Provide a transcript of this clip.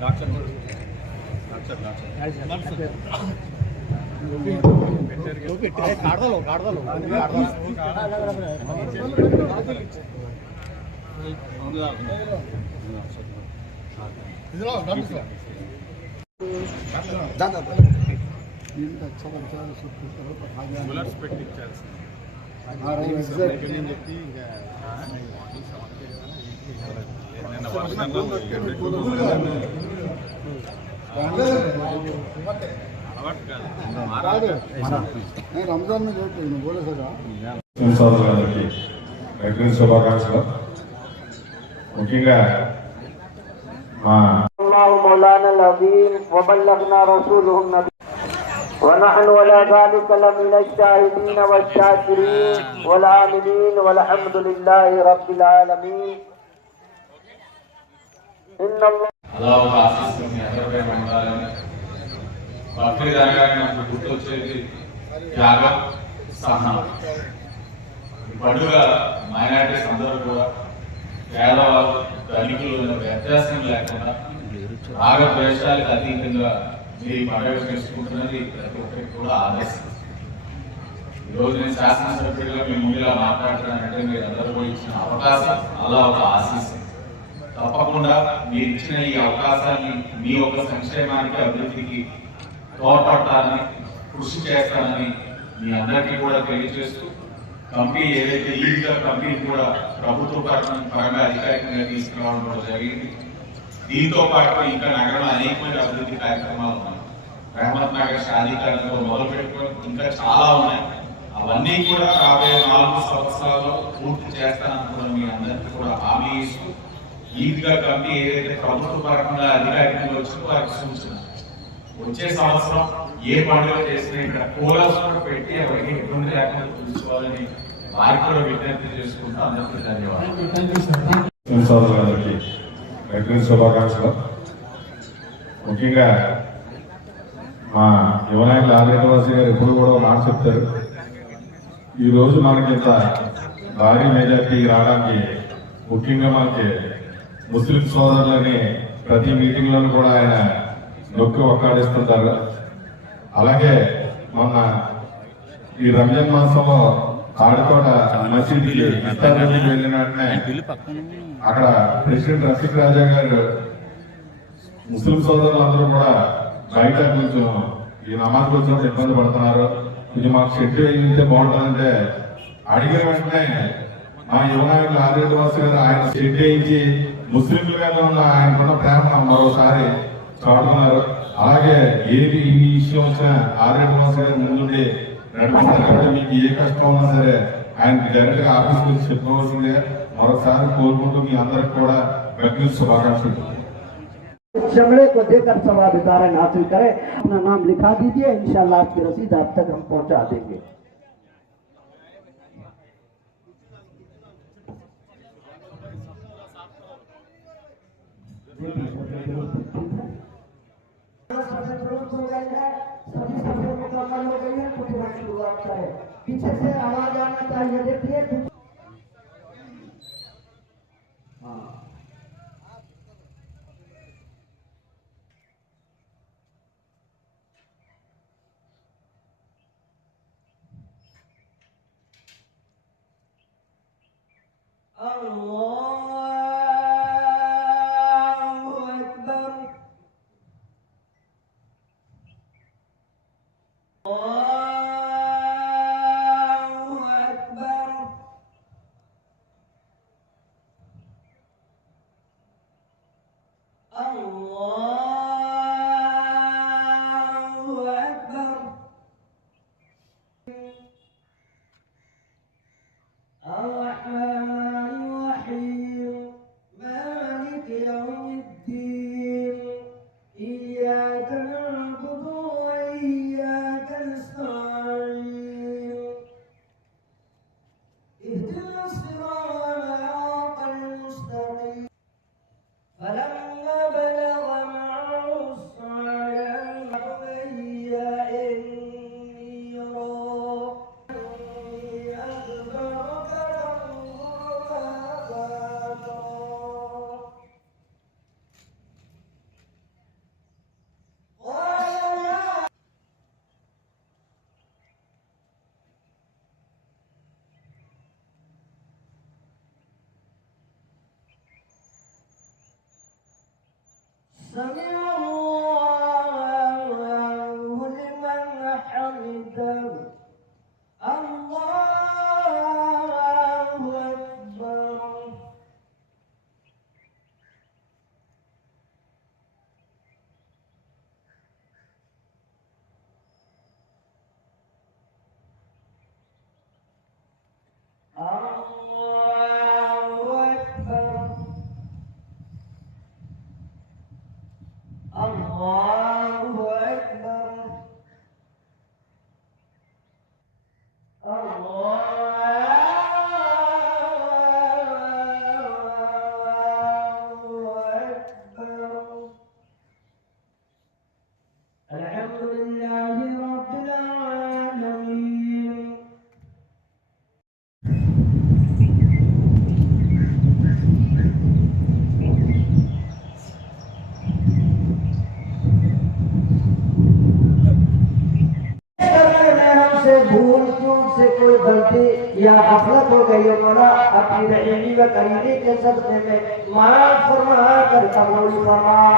Doctor doctor చెప్పి ఇంకా నిన్న مولانا الأبين وبلغنا رسوله النبي ونحن ولا ذلك لمن الشاهدين والشاكرين والعاملين والحمد لله رب العالمين అలా ఒక ఆశిస్తూ అందరిపై ఉండాలని బక్రీద్ అనగానే నాకు గుర్తొచ్చేది త్యాగం సహనం. పండుగ మైనార్టీస్ అందరూ కూడా పేదవాళ్ళు ధనికులు వ్యత్యాసం లేకుండా రాగద్వేషాలకు అతీతంగా మీరు పండుగ చేసుకుంటున్నది ప్రతి ఒక్కరికి కూడా ఆదర్శం. ఈరోజు నేను శాసనసభ్యులుగా మీ ముందుగా మాట్లాడుతున్నానంటే మీరు అందరూ కూడా ఇచ్చిన అవకాశం అలా ఒక ఆశీస్సు తప్పకుండా మీరు ఇచ్చిన ఈ అవకాశాన్ని మీ యొక్క సంక్షేమానికి అభివృద్ధికి తోడ్పడతానని కృషి చేస్తానని మీ అందరికీ కూడా తెలియజేస్తూ కంపెనీ ఏదైతే ఈజీగా కంపెనీ కూడా ప్రభుత్వ పరంగా అధికారికంగా తీసుకురావడం కూడా జరిగింది. దీంతో పాటు ఇంకా నగరంలో అనేకమైన అభివృద్ధి కార్యక్రమాలు ఉన్నాయి. రహమత్ నగర్ షాదీకరణతో మొదలు పెట్టుకొని ఇంకా చాలా ఉన్నాయి. అవన్నీ కూడా రాబోయే నాలుగు సంవత్సరాల్లో పూర్తి చేస్తానని కూడా మీ అందరికీ కూడా హామీ ఇస్తూ ఈద్గా కమిటీ ఏదైతే ప్రభుత్వ పరంగా అధికారికంగా వచ్చిందో వారికి సూచన. వచ్చే సంవత్సరం ఏ పండుగ చేసినా ఇక్కడ కోలాస్ కూడా పెట్టి ఎవరికి ఇబ్బంది లేకుండా చూసుకోవాలని వారికి కూడా విజ్ఞప్తి చేసుకుంటూ అందరికీ ధన్యవాదాలు. శుభాకాంక్షలు. ముఖ్యంగా మా యువనాయకులు ఆదివాసి గారు ఎప్పుడు కూడా మాట చెప్తారు. ఈ రోజు మనకి ఇంత భారీ మెజార్టీ రావడానికి ముఖ్యంగా మనకి ముస్లిం సోదరులని ప్రతి మీటింగ్ కూడా ఆయన నొక్కి ఒక్కాడిస్తుంటారు అలాగే మొన్న ఈ రంజాన్ మాసంలో ఆడతోట మసీదుకి ఇఫ్తార్ విందుకి వెళ్ళిన వెంటనే అక్కడ ప్రెసిడెంట్ రఫీక్ రాజా గారు ముస్లిం సోదరులందరూ కూడా బయట కొంచెం ఈ నమాజ్ వచ్చినప్పుడు ఇబ్బంది పడుతున్నారు. కొంచెం మాకు షెడ్ వేయితే బాగుంటుందంటే అడిగిన వెంటనే మా యువనాయకులు ఆదిరెడ్డి గారు ఆయన షెడ్ వేయించి ముస్లింల మీద ఉన్న ఆయనకున్న ప్రేమ మరోసారి చాటుకున్నారు అలాగే ఏది ఈ విషయం వచ్చినా ఆదిరెడ్డి వాసు గారు ముందుండి నడిపిస్తారు కాబట్టి మీకు ఏ కష్టం ఉన్నా సరే ఆయనకి డైరెక్ట్ గా ఆఫీస్ గురించి చెప్పవలసిందే మరోసారి కోరుకుంటూ మీ అందరికి కూడా బక్రీద్ శుభాకాంక్షలు चमड़े को देकर सवाब इतारा हासिल करें अपना नाम लिखा दीजिए इंशाल्लाह आपकी रसीद आप तक हम पहुंचा देंगे शुरुआत करें। पीछे से आवाज़ आना चाहिए। देखिए Oh. the भूल चूक से कोई गलती या गफलत हो गई हो, मौला, अपनी रहमी व करीबी के सबसे में माफ़ फरमा कर कबूल फरमा।